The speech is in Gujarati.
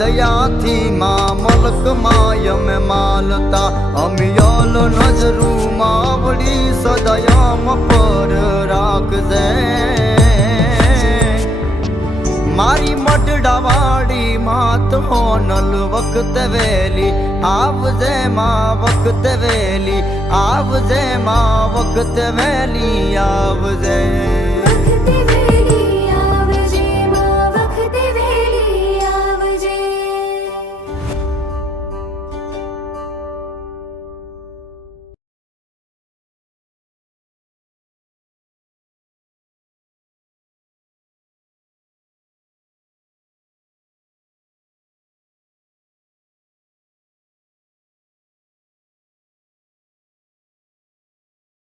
દયાથી માં મલકમાં અમે માલતા અમિયોલ નજરું માવડી સદયમ પર રાખજે મારી મઢડાવાડી માત હોનલ વખત વેલી આવજે માં વખત વેલી આવજે માં વખત વેલી આવજે